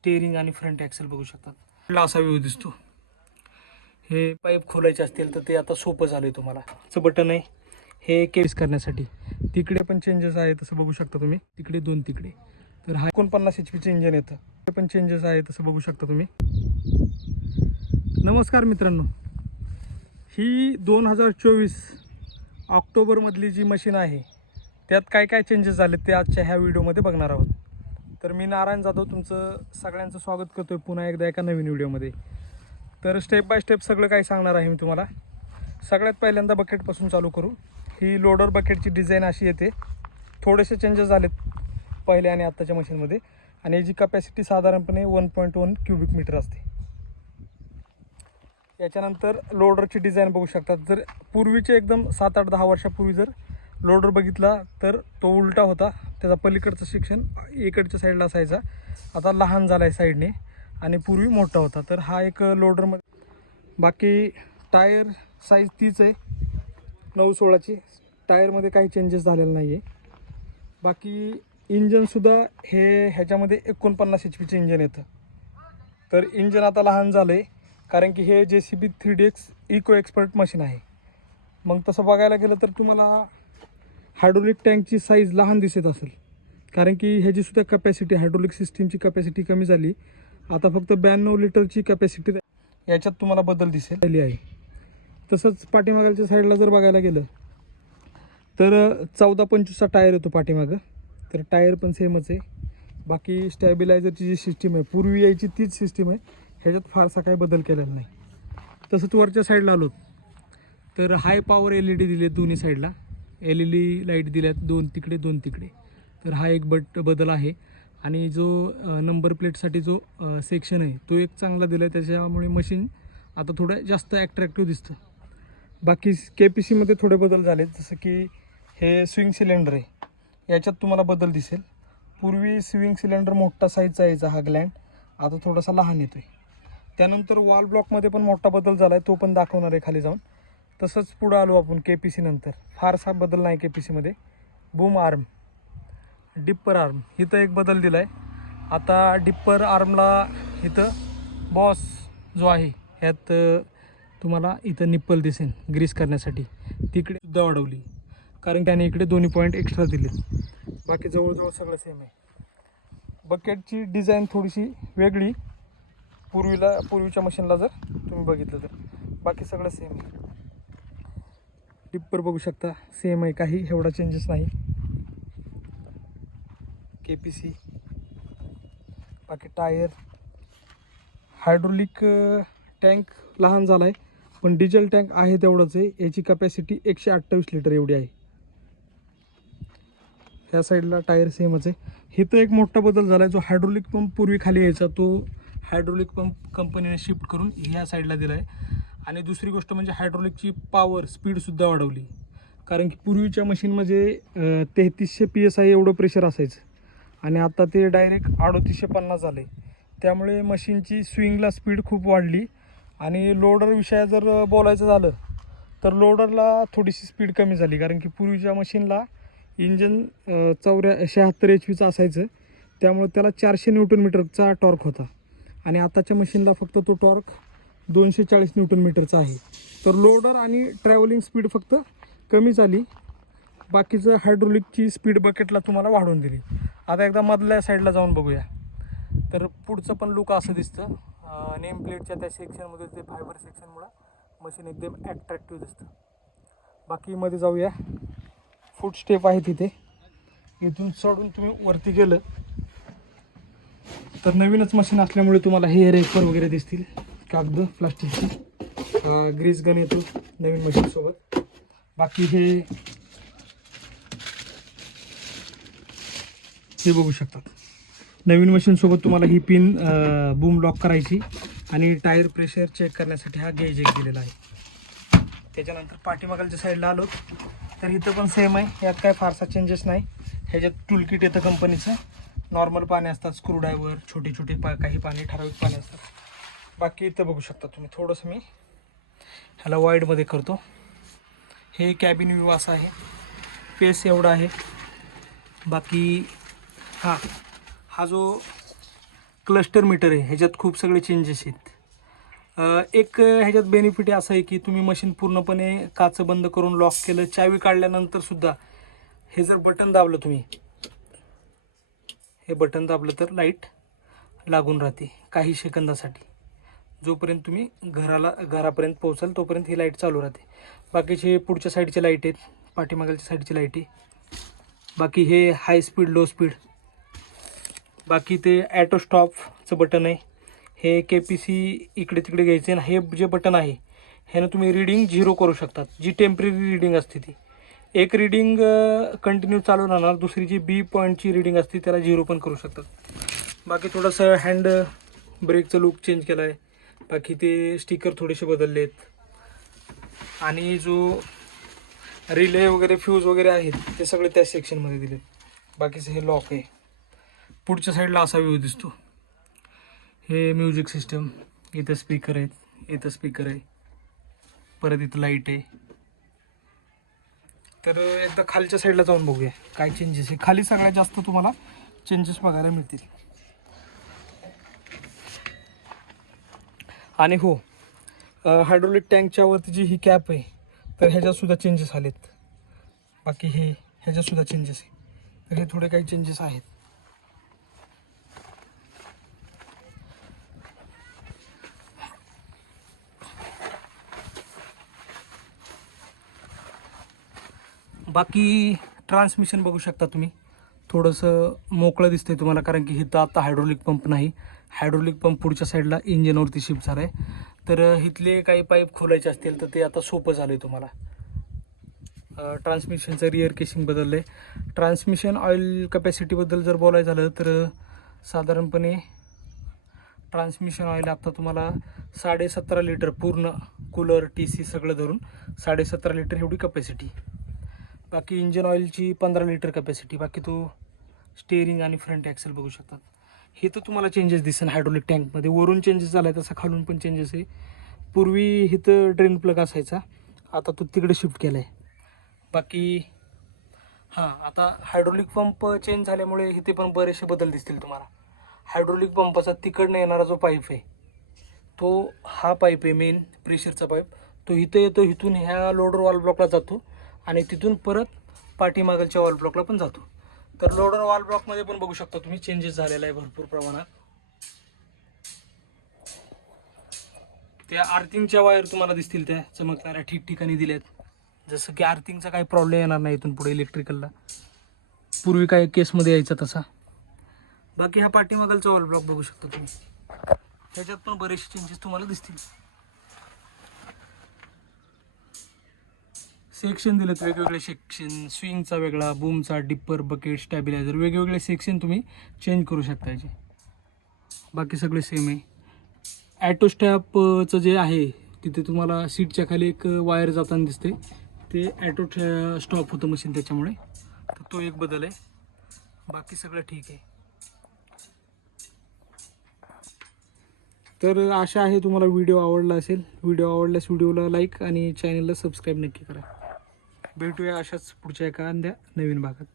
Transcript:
Steering आणि front axle बघू शकतात. असा व्ह्यू दिसतो. हे पाईप खोलायचे असतील तर ते आता सोपं झालं आहे तुम्हाला. चं बटन आहे हे केस करण्यासाठी. तिकडे पण चेंजेस आहे तसं बघू शकता तुम्ही. तिकडे 2 तिकडे. तर हा 49 HP चं इंजन येतं. ते पण चेंजेस आहे तसं बघू शकता तुम्ही. नमस्कार मित्रांनो, ही 2024 ऑक्टोबरमधली जी मशीन आहे त्यात काय काय चेंजेस झाले ते आजच्या ह्या व्हिडिओमध्ये बघणार आहोत. तर मी नारायण जाधव तुमचं सगळ्यांचं स्वागत करतो आहे पुन्हा एकदा एका नवीन व्हिडिओमध्ये. तर स्टेप बाय स्टेप सगळं काही सांगणार आहे मी तुम्हाला. सगळ्यात पहिल्यांदा बकेटपासून चालू करू. ही लोडर बकेटची डिझाईन अशी येते. थोडेसे चेंजेस झालेत पहिल्या आणि आत्ताच्या मशीनमध्ये. आणि याची कपॅसिटी साधारणपणे 1.1 क्युबिक मीटर असते. याच्यानंतर लोडरची डिझाईन बघू शकतात. जर पूर्वीचे एकदम 7-8-10 वर्षापूर्वी जर लोडर बघितला तर तो उलटा होता. त्याचा पलीकडचं सेक्शन इकडच्या साईडला असायचा. आता लहान झाला आहे साईडने आणि पूर्वी मोठा होता. तर हा एक लोडरमध्ये. बाकी टायर साईज तीच आहे 9-16ची. टायरमध्ये काही चेंजेस झालेला नाही आहे. बाकी इंजनसुद्धा ह्याच्यामध्ये 49 HP इंजन येतं. तर इंजन आता लहान झालं आहे कारण की हे JCB 3DX eco expert machine आहे. मग तसं बघायला गेलं तर तुम्हाला हायड्रोलिक टँकची साईज लहान दिसत असेल कारण की ह्याचीसुद्धा कपॅसिटी हायड्रोलिक सिस्टीमची कपॅसिटी कमी झाली. आता फक्त 92 लिटरची कपॅसिटी याच्यात तुम्हाला बदल दिसेल आहे. तसंच पाठीमागाच्या साईडला जर बघायला गेलं तर 14-25चा टायर येतो पाठीमागं. तर टायर पण सेमच आहे. बाकी स्टॅबिलायझरची जी सिस्टीम आहे पूर्वी यायची तीच सिस्टीम आहे. ह्याच्यात फारसा काही बदल केलेला नाही. तसंच वरच्या साईडला आलो तर हाय पॉवर LED दिले दोन्ही साईडला. LED लाईट दिल्यात 2 तिकडे 2 तिकडे. तर हा एक बदल आहे. आणि जो नंबर प्लेटसाठी जो सेक्शन आहे तो एक चांगला दिला आहे. त्याच्यामुळे मशीन आता थोडं जास्त ॲट्रॅक्टिव्ह दिसतं. बाकी KPCमध्ये थोडे बदल झाले. जसं की हे स्विंग सिलेंडर आहे याच्यात तुम्हाला बदल दिसेल. पूर्वी स्विंग सिलेंडर मोठा साईजचा यायचा हा ग्लँड. आता थोडासा लहान येतो आहे. त्यानंतर वॉल ब्लॉकमध्ये पण मोठा बदल झाला आहे. तो पण दाखवणार आहे खाली जाऊन. तसंच पुढं आलो आपण KPC नंतर. फारसा बदल नाही KPCमध्ये. बूम आर्म, डिप्पर आर्म इथं एक बदल दिला आहे. आता डिप्पर आर्मला इथं बॉस जो आहे ह्यात तुम्हाला इथं निप्पल दिसेल ग्रीस करण्यासाठी. तिकडे सुद्धा वाढवली कारण त्याने इकडे दोन्ही पॉईंट एक्स्ट्रा दिले. बाकी जवळजवळ सगळं सेम आहे. बकेटची डिझाईन थोडीशी वेगळी पूर्वीच्या मशीनला जर तुम्ही बघितलं तर. बाकी सगळं सेम आहे. डिप्पर बघू शकता सेम आहे, काही एवढा चेंजेस नाही. KPC बाकी टायर. हायड्रोलिक टँक लहान झाला आहे पण डिझेल टँक आहे तेवढंच आहे. याची कपॅसिटी 128 लिटर एवढी आहे. ह्या साईडला टायर सेमच आहे. इथं एक मोठा बदल झाला आहे. जो हायड्रोलिक पंप पूर्वी खाली यायचा तो हायड्रोलिक पंप कंपनीने शिफ्ट करून ह्या साईडला दिला आहे. आणि दुसरी गोष्ट म्हणजे हायड्रोलिकची पॉवर स्पीडसुद्धा वाढवली. कारण की पूर्वीच्या मशीनमध्ये 3300 PSI एवढं प्रेशर असायचं आणि आता ते डायरेक्ट 3850 झाले. त्यामुळे मशीनची स्विंगला स्पीड खूप वाढली. आणि लोडर विषयात जर बोलायचं झालं तर लोडरला थोडीशी स्पीड कमी झाली कारण की पूर्वीच्या मशीनला इंजन 76 HP असायचं. त्यामुळे त्याला 400 Nm टॉर्क होता आणि आताच्या मशीनला फक्त तो टॉर्क 240 Nm आहे. तर लोडर आणि ट्रॅव्हलिंग स्पीड फक्त कमी झाली. बाकीचं हायड्रोलिकची स्पीड बकेटला तुम्हाला वाढवून दिली. आता एकदा मधल्या साईडला जाऊन बघूया. तर पुढचं पण लुक असं दिसतं. नेम प्लेटच्या त्या सेक्शनमध्ये ते फायबर सेक्शनमुळं मशीन एकदम ॲट्रॅक्टिव्ह दिसतं. बाकी मध्ये जाऊया. फूट स्टेप आहे तिथे. इथून चढून तुम्ही वरती गेलं तर नवीनच मशीन असल्यामुळे तुम्हाला हे रेपर वगैरे दिसतील. कागद प्लास्टिकची. ग्रीस गन येतो नवीन मशीनसोबत. बाकी हे बघू शकतात. नवीन मशीनसोबत तुम्हाला ही पिन बूम लॉक करायची आणि टायर प्रेशर चेक करण्यासाठी हा गेज एक दिलेला आहे. त्याच्यानंतर पाठीमागच्या साईडला आलो तर इथं पण सेम आहे. यात काय फारसा चेंजेस नाही. ह्याच्यात टूलकिट येतं कंपनीचं. नॉर्मल पाणी असतात, स्क्रूड्रायव्हर, छोटे छोटे काही पाणी, ठराविक पाणी असतात. बाकी इथं बघू शकता तुम्ही. थोडंसं मी ह्याला वाईडमध्ये करतो. हे कॅबिन व्ह्यू असा आहे. पेस एवढा आहे. बाकी हा जो क्लस्टर मीटर आहे, ह्याच्यात खूप सगळे चेंजेस आहेत. एक ह्याच्यात बेनिफिट असं आहे की तुम्ही मशीन पूर्णपणे काच बंद करून लॉक केलं, चावी काढल्यानंतर सुद्धा हे जर बटन दाबलं तुम्ही, हे बटन दाबलं तर लाईट लागून राहते काही सेकंदासाठी. जोपर्यंत तुम्ही घरापर्यंत पोहोचाल तोपर्यंत ही लाईट चालू राहते. बाकीचे पुढच्या साईडचे लाईट आहेत, पाठीमागच्या साईडची लाईट आहे. बाकी हे हाय स्पीड लो स्पीड. बाकी ते ॲटो स्टॉपचं बटन आहे. हे KPC इकडे तिकडे घ्यायचे आणि हे जे बटन आहे ह्यानं तुम्ही रीडिंग 0 करू शकतात. जी टेम्पररी रीडिंग असते ती एक रीडिंग कंटिन्यू चालू राहणार, दुसरी जी B पॉईंटची रीडिंग असते त्याला 0 पण करू शकतात. बाकी थोडंसं हँड ब्रेकचं लुक चेंज केलं आहे. बाकी ते स्टिकर थोडेसे बदलले आहेत आणि जो रिले वगैरे फ्यूज वगैरे आहेत ते सगळे त्या सेक्शनमध्ये दिले. बाकीचं हे लॉक आहे. पुढच्या साईडला असा व्ह्यू दिसतो. हे म्युझिक सिस्टम, इथं स्पीकर आहेत, इथं स्पीकर आहे, परत इथं लाईट आहे. तर एकदा खालच्या साईडला जाऊन बघूया काय चेंजेस आहे. खाली सगळ्यात जास्त तुम्हाला चेंजेस बघायला मिळतील. आणि हो, हायड्रोलिक टँकच्या वरती जी ही कॅप आहे तर ह्याच्यातसुद्धा चेंजेस आलेत. बाकी हे ह्याच्यातसुद्धा चेंजेस आहे. तर हे थोडे काही चेंजेस आहेत. बाकी ट्रान्समिशन बघू शकता तुम्ही, थोडंसं मोकळं दिसतंय तुम्हाला, कारण की इथं आता हायड्रोलिक पंप नाही. हायड्रोलिक पंप पुढच्या साईडला इंजिनवरती शिफ्ट झाला आहे. तर इथले काही पाईप खोलायचे असतील तर ते आता सोपं झालं आहे तुम्हाला. ट्रान्समिशनचं रिअर केसिंग बदललं आहे. ट्रान्समिशन ऑइल कपॅसिटीबद्दल जर बोलायचं झालं तर साधारणपणे ट्रान्समिशन ऑइल आता तुम्हाला 17.5 लिटर, पूर्ण कूलर TC सगळं धरून 17.5 लिटर एवढी कपॅसिटी. बाकी इंजिन ऑइलची 15 लिटर कपॅसिटी. बाकी तो स्टेअरिंग आणि फ्रंट ॲक्सेल बघू शकतात. हे तर तुम्हाला चेंजेस दिसेल हायड्रोलिक टँकमध्ये. वरून चेंजेस झाला आहे तसा खालून पण चेंजेस आहे. पूर्वी इथं ड्रेन प्लग असायचा, आता तो तिकडे शिफ्ट केला आहे. बाकी आता हायड्रोलिक पंप चेंज झाल्यामुळे इथे पण बरेचसे बदल दिसतील तुम्हाला. हायड्रोलिक पंपाचा तिकडनं येणारा जो पाईप आहे तो हा पाईप आहे, मेन प्रेशरचा पाईप. तो इथं येतो, इथून ह्या लोडर वॉल ब्लॉकला जातो आणि तिथून परत पाठीमागलच्या वॉल ब्लॉकला पण जातो. तर लोडर वॉल ब्लॉकमध्ये पण बघू शकता तुम्ही चेंजेस झालेला आहे भरपूर प्रमाणात. त्या आर्थिंगच्या वायर तुम्हाला दिसतील, त्या चमकणाऱ्या ठिकठिकाणी दिल्यात. जसं की आर्थिंगचा काही प्रॉब्लेम येणार नाही इथून पुढे इलेक्ट्रिकलला, पूर्वी काय केसमध्ये यायचा तसा. बाकी हा पाठीमागलचा वॉल ब्लॉक बघू शकता तुम्ही, ह्याच्यात पण बरेचसे चेंजेस तुम्हाला दिसतील. सेक्शन दिलेत वेगवेगळे सेक्शन, स्विंगचा वेगळा, बूमचा, डिप्पर, बकेट, स्टॅबिलायझर, वेगवेगळे सेक्शन तुम्ही चेंज करू शकता याचे. बाकी सगळे सेम आहे. ॲटो स्टॅपचं जे आहे तिथे तुम्हाला सीटच्या खाली एक वायर जाताना दिसते, ते ॲटो स्टॉप होतं मशीन त्याच्यामुळे, तर तो एक बदल आहे. बाकी सगळं ठीक आहे. तर आशा आहे तुम्हाला व्हिडिओ आवडला असेल. व्हिडिओ आवडल्यास व्हिडिओला लाईक आणि चॅनलला सबस्क्राईब नक्की करा. भेटूया अशाच पुढच्या एखाद्या नवीन भागात.